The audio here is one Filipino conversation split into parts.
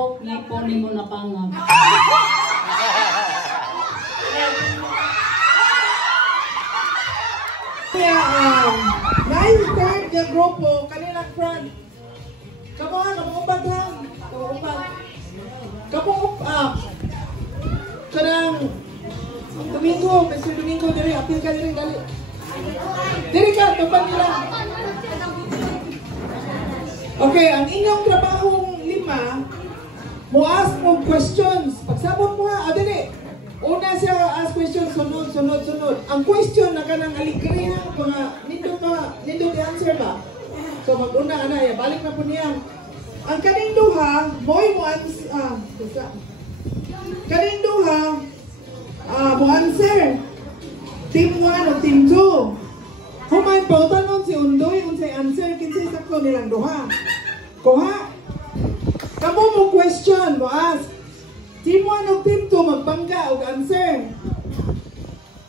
hope ni po ni mo napangag. Nice start yung grupo, kanilang front. Come on, kamuupat lang. Kamuupat. Kanang Domingo, Mr. Domingo, diri, apil ka diri, dali. Diri ka, tupan nila. Okay, ang inyong trabahong lima, mo ask mo questions. Pagsabot mo ha, dili. Una siya ask questions, sunod. Ang question na kanang aligriha, mga nindot i-answer ba? So mag-una na, balik na po niya. Ang kaning duha, boy mo mo answer. Team 1 o team 2. Humay pautanon si Undoy, unsay answer, kinsay sakto nilang duha. Kuha. Kamo mo question, mo ask. Team 1 o team 2 magbangga og answer.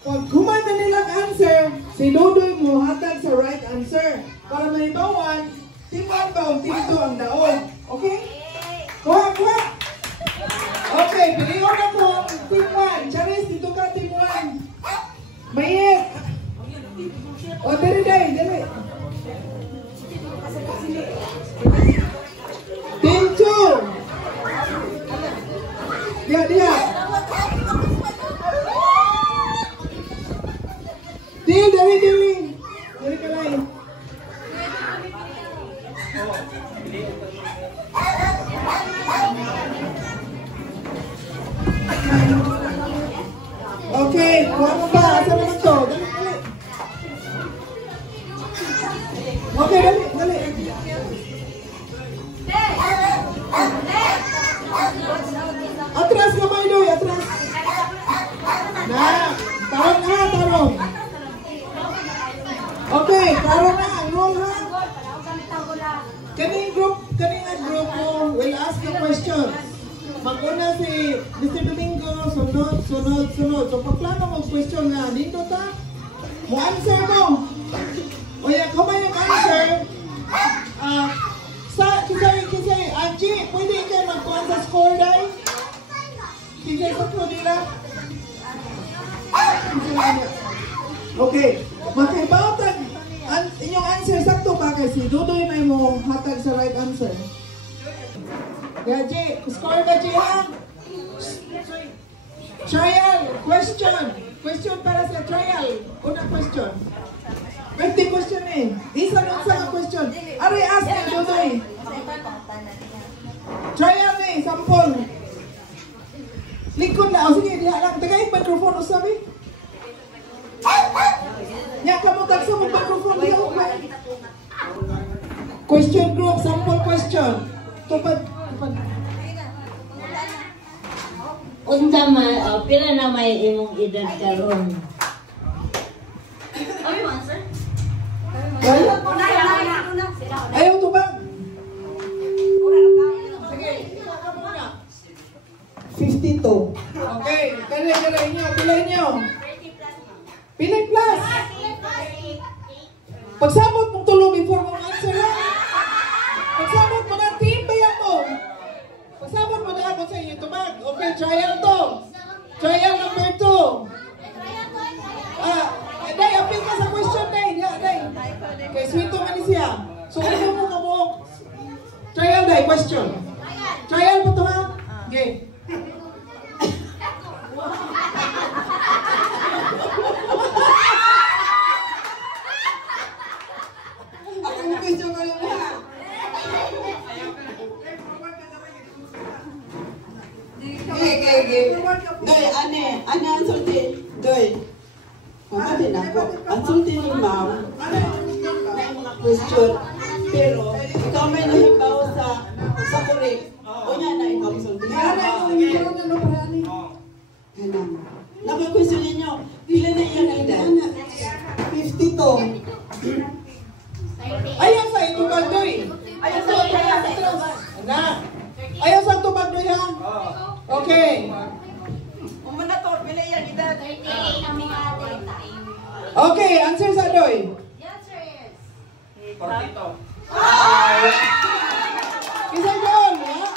Pag humay na nilang answer, si Dodoy mo hatag sa right answer. Para may bawan, team 1 ba o team 2 ang daog. Okay? Kuha. Okay, piliho na ko team 1. Charis, dito ka team 1. Mayet. O, dali. Team 2. Dia. Dari ka lain. Okay, kuha mo ba? Asa naman to? Dali. Okay, dali. Atras ka ba, Iloy? Atras. Tarong. Okay, tarong na. Roll ha. Kaning group mo will ask a question. Mag-una si Mr. Domingo, sunod. So pagplano mo question na, dito ta, mo answer mo. O yan, kumay yung answer, kisay, Angie, pwede kayo magkuhan sa score dahil? Kisay sa pro nila? Okay, magkaibawatan, inyong answer sakto ba kasi Dodoy may mo hatag sa right answer. Kaya G, score ba G ha? Trial, question para sa trial. Unang question. 50 question eh. Isa nun sa question. Aray, ask ni Dodoy. Trial eh, sample. Likod na. O sige, diha lang. Tagay, microphone usabi. Nya ka mo tagsa mo microphone diha. Question group, sample question. Tupad. Unsa pila na may imong edad karon? Ayaw to ba? Sige, 52. Okay, kaya inyo, pilay inyo. Pilay plus. Pagsabot mong tulo before mong answer lang. Pagsabot mo na team bayan mo. Pagsabot mo na ako sa inyo tumag. Okay, trial to. Trial number 2. Day, apil ka sa question, Day. Okay, sweet to man siya. So, ano mo ka mo? Trial, Day, question. Trial po to ha? Okay. Ako mo question ko rin mo ha? Okay. Doy, ane ang sulti. Doy. Mamatin ako. Ang sulti ni ma'am, may mga question. Pero, ikaw may nahibaw sa correct. O niya na ikaw sulti. Naka-question ninyo, pila na iyan ang edad? 52. Ayaw sa ito ba, Doy? Ayaw sa ito ba? Ayaw sa ito ba, Doy ha? Okay. Umuna to, pila iyan edad? 38 ang mga data. Okay, answer sa Doy. Yes, sir, yes. 42. Isa doon, ha?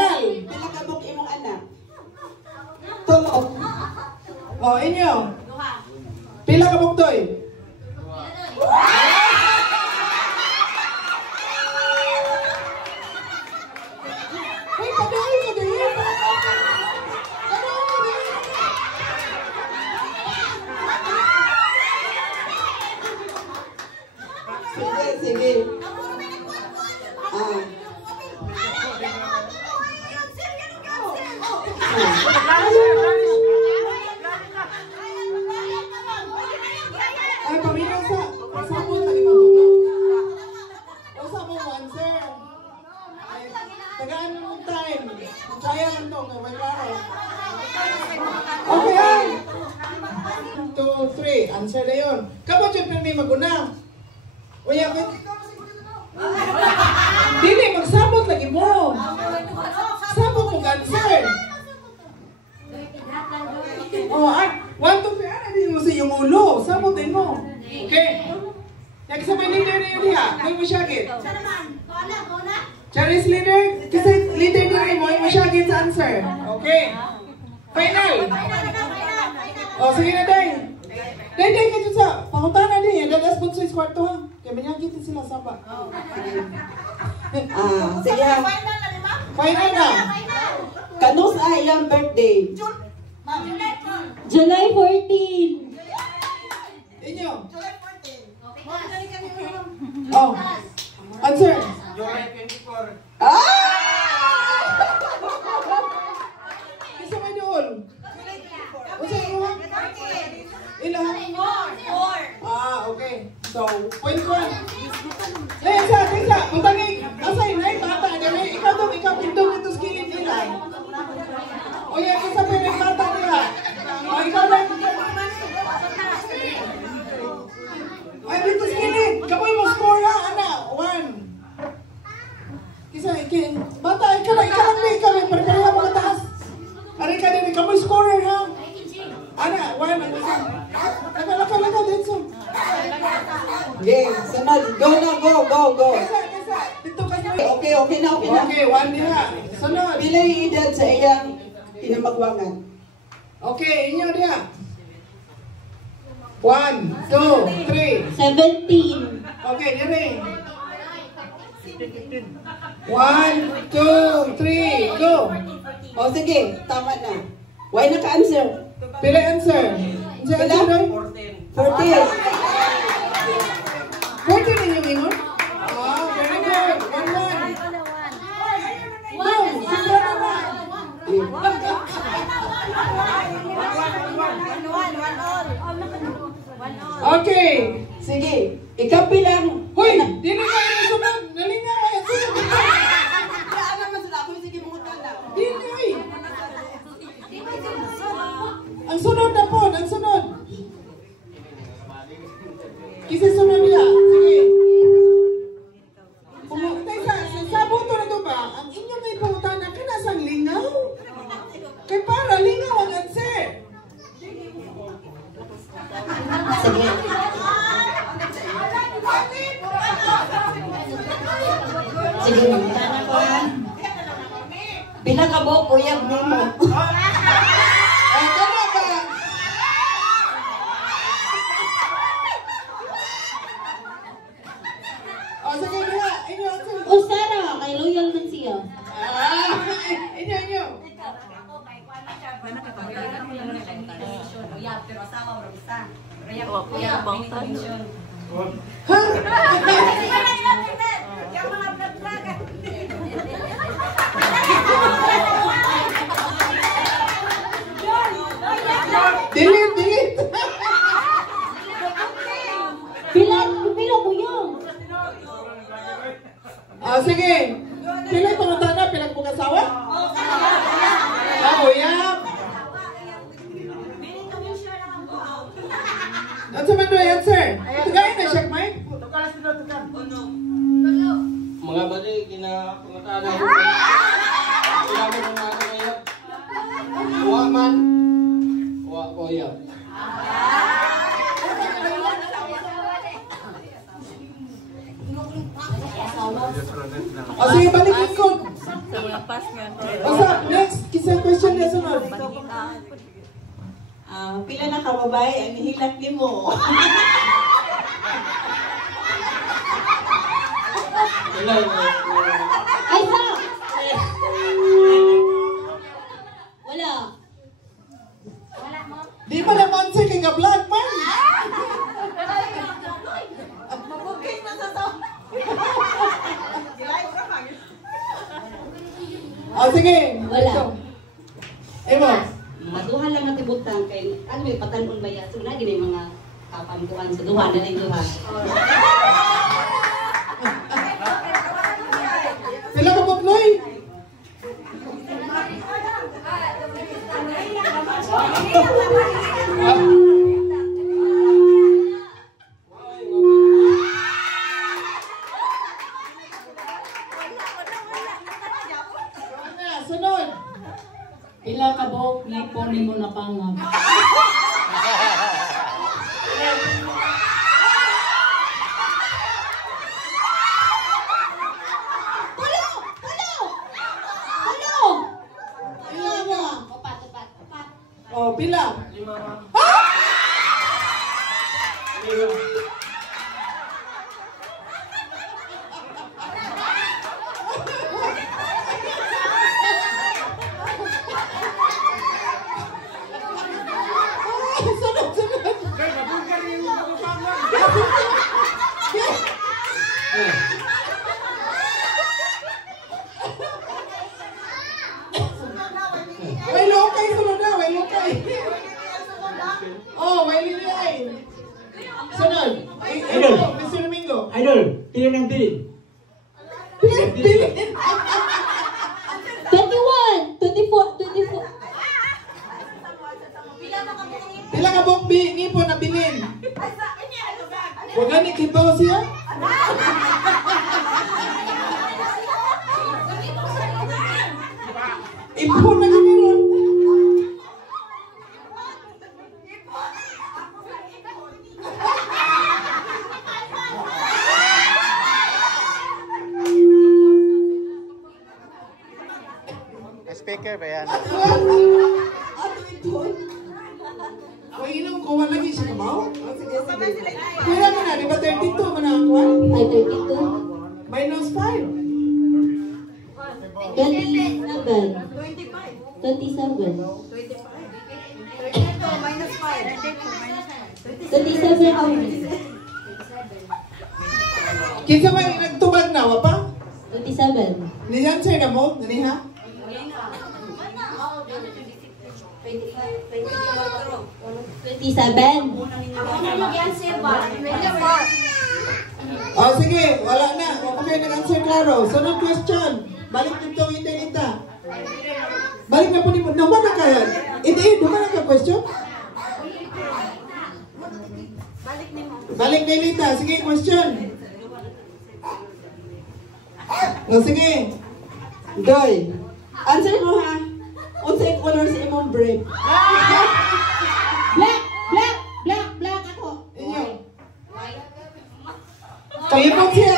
Final. Pila ka buk imong anak? Tulo. Oh, inyo. Pila ka buktoy? Ay, kaday, kaday. Sige, sige. Ah. Ay, paminaw sa. Sabon sa ibang mga. O sa mong answer. Ay, tagaan mo ng time. Kaya lang to, may klaro. Okay, ay. 1, 2, 3. Answer na yun. Kapag yung pirmi maguna. O yakit. Dili, magsabot lagi mo. Sabot mo answer. Oh, ay. 1, 2, 3. Ano din mo sa iyong ulo? Sabotin mo. Okay. Nagsabay leader na yun diha. May masyagit. Charis leader. Kasi leader din mo, may masyagit sa answer. Okay. Final. Oh, sige na, Day. Day, ka dyan sa pangutana din. Dadas po sa kwarto ha. Kaya manyagitin sila saba. Sige. Final na. Kano sa iyang birthday? July 14. Inyo. Oh. Answer. Isa may doon. Usa iyo ha? Ilan? Okay. So, point 1. Teka. Matangig. Asay, nay, bata. Ikaw pindong ito skilling nila. O yan, isa pa yung bata nila. O, ikaw lang. Ay, dito skilling. Kapoy mo score ha, ana. 1. Bata, ikaw lang. Pagpareha mo kataas. Aray ka din, kapoy scorer ha. Ana, 1. Laka, dito. Game. Sunod. Go na, go. Kesa. Dito ka nyo. Okay na. Okay, 1 nila. Sunod. Pila yung edad sa iyang pinamagwangan? Okay, inyo dia. 1, 2, 3. 17. Okay, dire. 1, 2, 3, go. O sige, tama na. Why naka-answer? Pila answer. Pila? 14. 14 ninyo ingon? Oh, very good. 1. No, sila na. Okay. Sige, ikaw bilang... Hoy, dili ka yung sunod. Nalinga ka yung sunod. Saan naman sila? Kung sige mga tanda. Dili, oy. Ang sunod na po, ang sunod. Kasi sunod niya. Sige. Sabot na ito ba? Ang inyong may puhutan na kanasang lingaw? Kay para lingaw ang answer. Sige. Sige, magtana ko ha. Pila ka bo, kuyag mo mo. Ay, kaya ba? O, sige, diha. Inyo answer. O Sarah, kay loyal man siya. Inyo. Delete. Pila ko yun. Sige. Pila itong tanda, pila kong asawa? Uyab. Ano sa man doon answer? Ito gaya na siya, Mike? Basta, next, kisang question na sunod. Pila na ka babae ang nihilak ni mo? Ay, sa! Wala. Di pa naman siya kay ka-vlog man. Mabugay na sa to. Sige. Wala. Evo. Maduhan lang natin butang kay ano may patanon ba ya? So na gini mga kapantuan sa duha na lang duha. Sila ka Buknoy. Sunod. Pila ka buok lipo nimo napangab. Oh, pila? 5. Way lokay sunod na, way lokay. Oh, way lilay. Sunod. Idol. Mr. Domingo. Idol, pilih ng pilih. Pili. 21, 24, 24. Pila ka buok ngipo na bilin. Huwag gani kito siya. Ipo na gano'n. Speaker ba yan? Ano ito? O inom ko, wala lagi siya kamaw? Kaya mo na, di ba 32 mo na ako? Ay, 32. Minus 5. 27. 27. 27 hours. Kinsa may nagtubag na, wapa? 27. Ni-answer na mo? Naniha? 27. O sige, wala na. Huwag kayo nag-answer klaro. Sunod question. Balik dito, ita. Balik na po ni mo. Naman na kaya. Iti, naman na ka question? Balik na Lita. Sige, question. O sige. Doy, answer mo ha. Unsay color sa imong brief? Black ako. Inyo. Kayipot siya.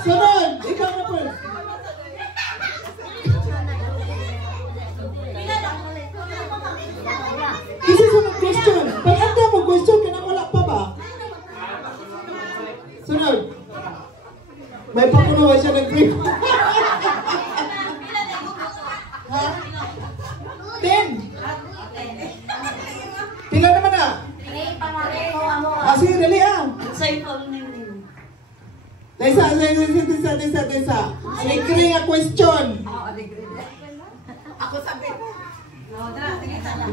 Sunod, ikaw na po. Isa sunod question. Pag-anda mo question ka na wala pa ba? Sunod. May pakunawa siya nag-brief. Ha? 10. Pila naman na? Sige, dali ah. Sa'yo pa rin. Desa. Alegre nga question.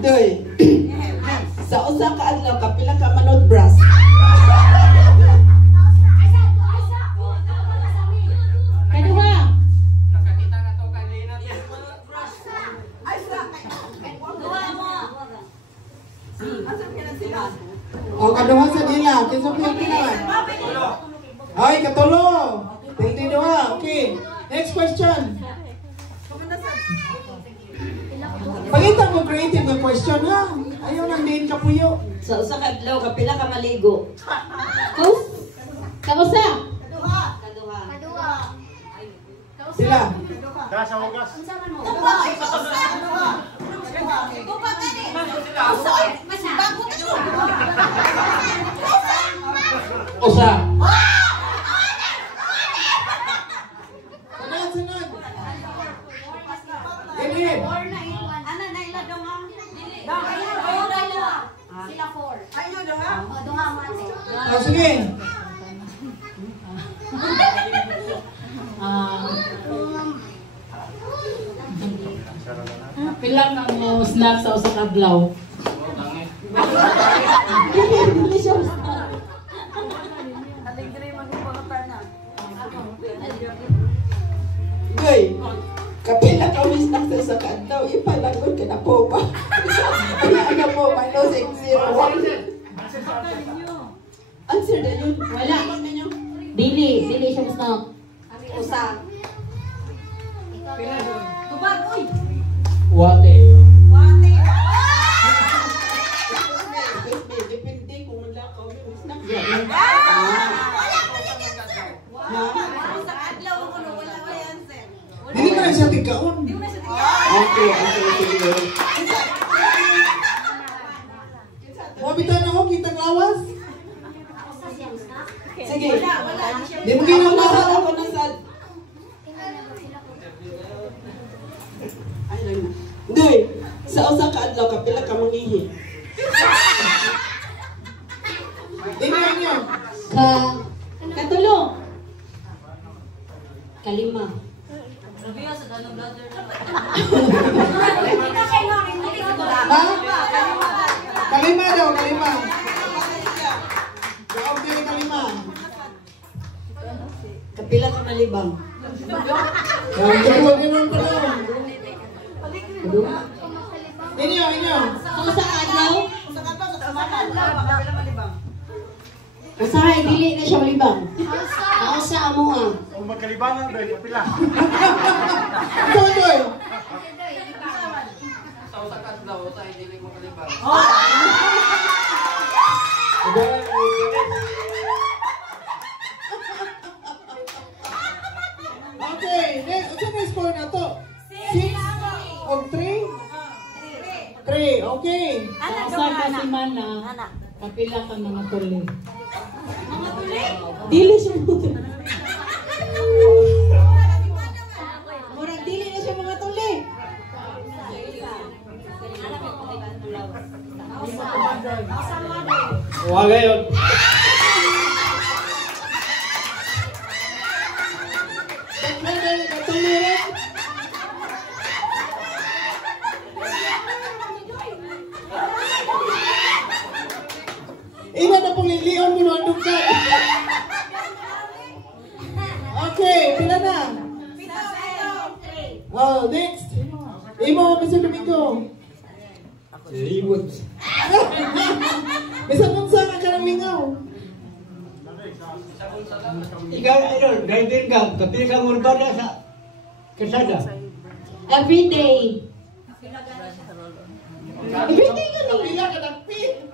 Doy, sa usa ka adlaw kapila ka manod bras? Kaduha. O, kaduha sa nila. Kinsa pila naman? Ay, katulo. Tingti doha. Okay. Next question. Pagita mo creative na question ha. Ayaw nang diin ka puyo. Sa usa ka adlaw kapila ka maligo. Kausa. Kaduha. Sila. Usa. Sunod. Ini. Oh, sige. Pila kang mo snack sa usa ka adlaw? Goy, kapila ka umis na sa kantaw, ipalagot ka na po ba? Ano po, minus 601. Answer na yun. Wala. Ninyo. Dili siya mo snack. Usa. Wate. Depende kung wala ka umis na. Dili ka na siya tigkaon. Okay. Mo bitan ako kitang lawas. Sige. Di mo ginagawa. Ako na sad. Ay lang na. Doy, sa usa ka adlaw kapila ka mangihi. Tingnan niyo. Katulo. Kalima. Ha? Kalima daw, kalima. Okay, kalima. Kapila ka malibang. Ang kedua din ang tanong. Inyo. Kausa adlaw? Usahay dili na siya malibang. Kausa amo ah. Kung magkalibangan doy, kapila. Toy. Okay, unsa na score na to? 6 og 3? 3, okay. Kausa ka si Mana. Kapila ka mga tuli. Dili siya mo. Murag dili na siya mga tuli. Wala yun. Ina na pong lilion mo ang dugtay. Okay, pila na? Oh, next. Imo, Mr. Domingo. Ribot. Bisa punsa ka karang lingaw. Ikaw, driver ka. Kapila ka murbada sa kasada. Every day. Everything ka ni. Pila ka nagpit.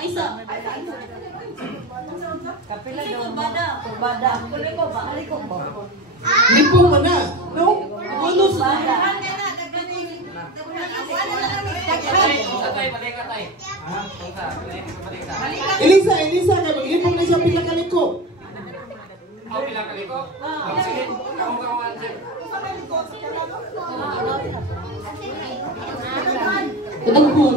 Ay sa. Kapila daw. Bada. Kuliko ba? Lipo man na. No? Ulus bada. Elisa, kay maglipong na siya pila ka liko. Kadaghan.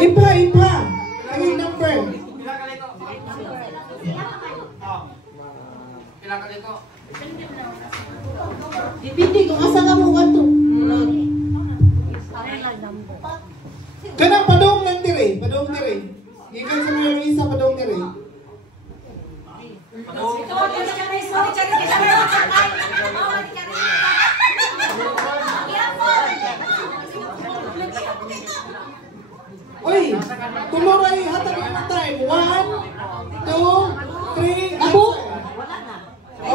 Ipa. Ang number. Dipindi kung asa ka mo ato. Kanang padong lang dire. Gikan sa mga isa padong dire. Tuluray, hatag mo ng time. 1, 2, 3, Abo.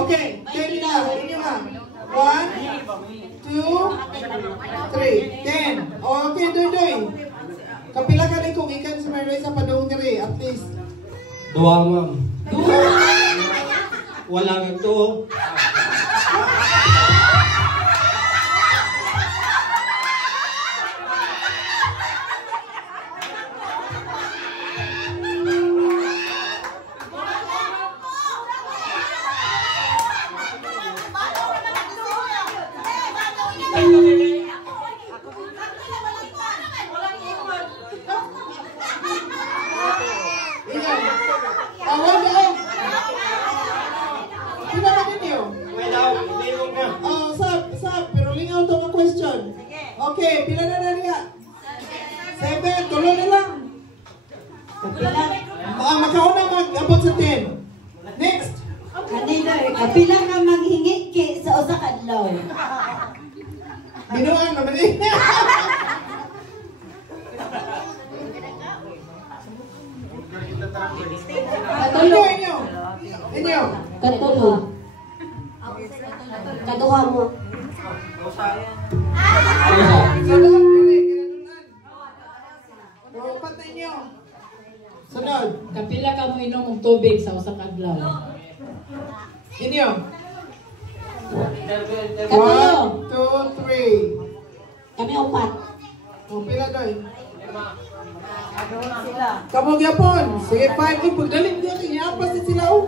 Okay, Kenny na. Inyo ha. 1, 2, 3, 10. Okay, Doy. Kapila ka rin kung ikan sa Mary sa padung diri, at least. Dua, ma'am. Wala nga to. Okay, pila na niya? 7, tuloy na lang. Makauna mag-abot sa 10. Next. Kanina, kapila ka maghingi sa usa ka adlaw. Binuang naman eh. Katulo. Inyo. Katulo. Kaduha mo. Sunod. Upat na inyo. Sunod. Kapila ka mo inom og tubig sa usa ka adlaw. Inyo. Katulo. 1, 2, 3. Kami upat. O, pila doy. Kamu gyapon. Sige, 5. Pagdaling din. Iapas din sila.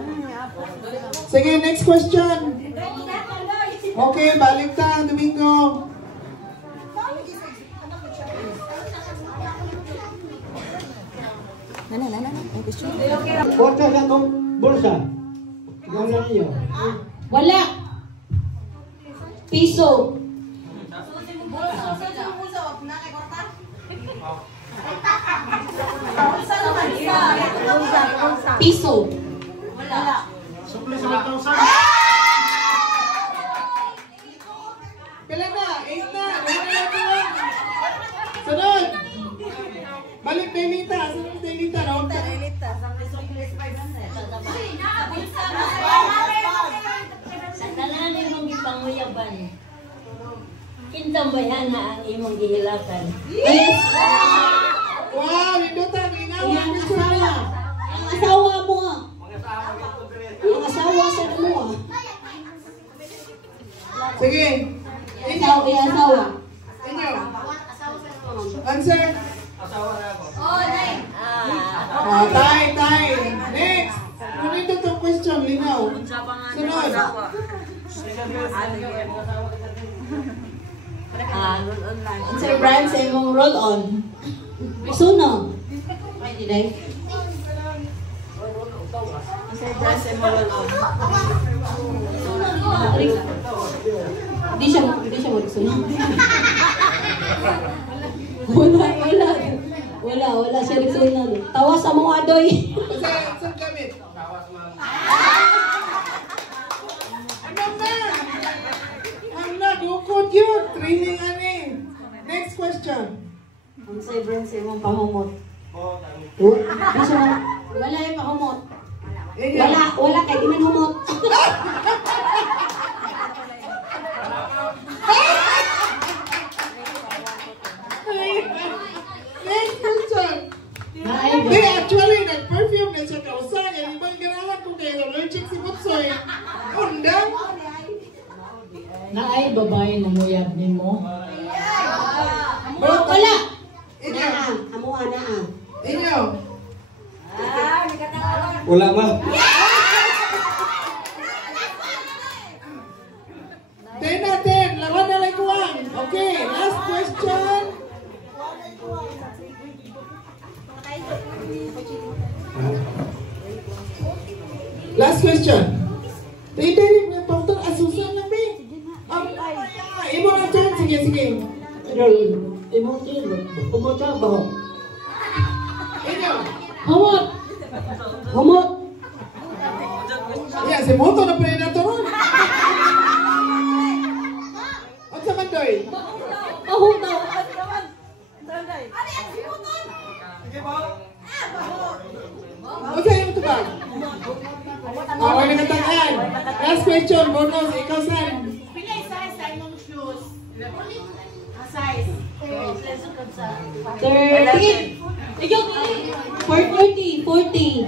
Sige, next question. Okay, balik ta, Domingo. Kota sa kong bulsa. Wala niyo. Wala. Piso. Piso. Pila na? 8 na. Sunod. Balik na Elita. Sunod na Elita. Sakalan imong gipanguyaban. Kintang bayan na ang imong gihilakan. Wow, Lindutan. Ingawa. Ang asawa. Ang asawa mo. Ang asawa sa mo. Sige. Asawa, yung asawa. Inyo. Answer. Tay. Next. Ano ito itong question? Linaw. Sunod. Sir Brian sa imong roll on. Suno. Ay, di day. Di siya magsunod. Wala siya nagsunod. Tawa sa mga adoy. Saan gamit? Ano ba? Ang nagukod yun. Training ani. Next question. Ang Brian sa imong pamumot. Di siya wala yung pahumot. Inyo. Wala kay di man humot. Next question. Naay Hindi, actually, nag-perfume na siya kausan. Yung ibang ganahan kung kayo allergic si Butsoy. Undang. Naay babae na muyab nimo. Wala. Inyo. Naa, amuha naa. Inyo. Wala, ma'am. 10 na 10. Lawan na lang kuwang. Okay, last question. Last question. Hindi mo yung pangtong asusan na ba? Ibo na dyan. Sige. Imong tin, pumunta ba? Inyo. Humot. Yeah, si Moto na predator. Ang sa Mandoy. Pahutaw. Okay, yung tubag. Wala na tagaan. Last question, bonus. Ikaw, San. Pila size sa imong shoes? Size. 30. Ikaw, 430, 40.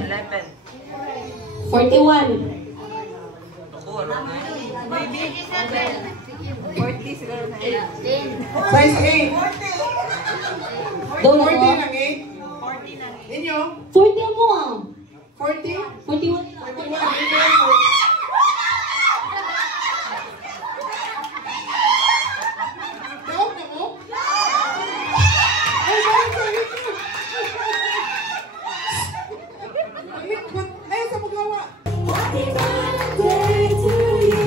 41. Size 8. Doon 40 ako. lang 8. Inyo? 40 mo ah. 40? 41 na. 41. Inyo? 40. Taog na mo? Ay, bakit sa ito? Ay, sa magawa. Happy birthday to you.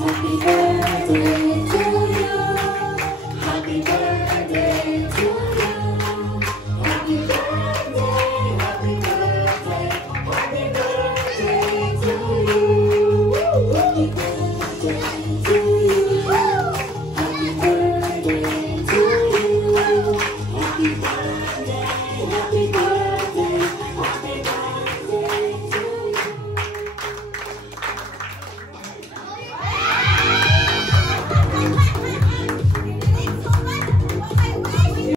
Happy birthday to you. Happy birthday to you. Happy birthday, happy birthday, happy birthday to you. Happy birthday to you. Happy birthday to you. Happy birthday, happy birthday.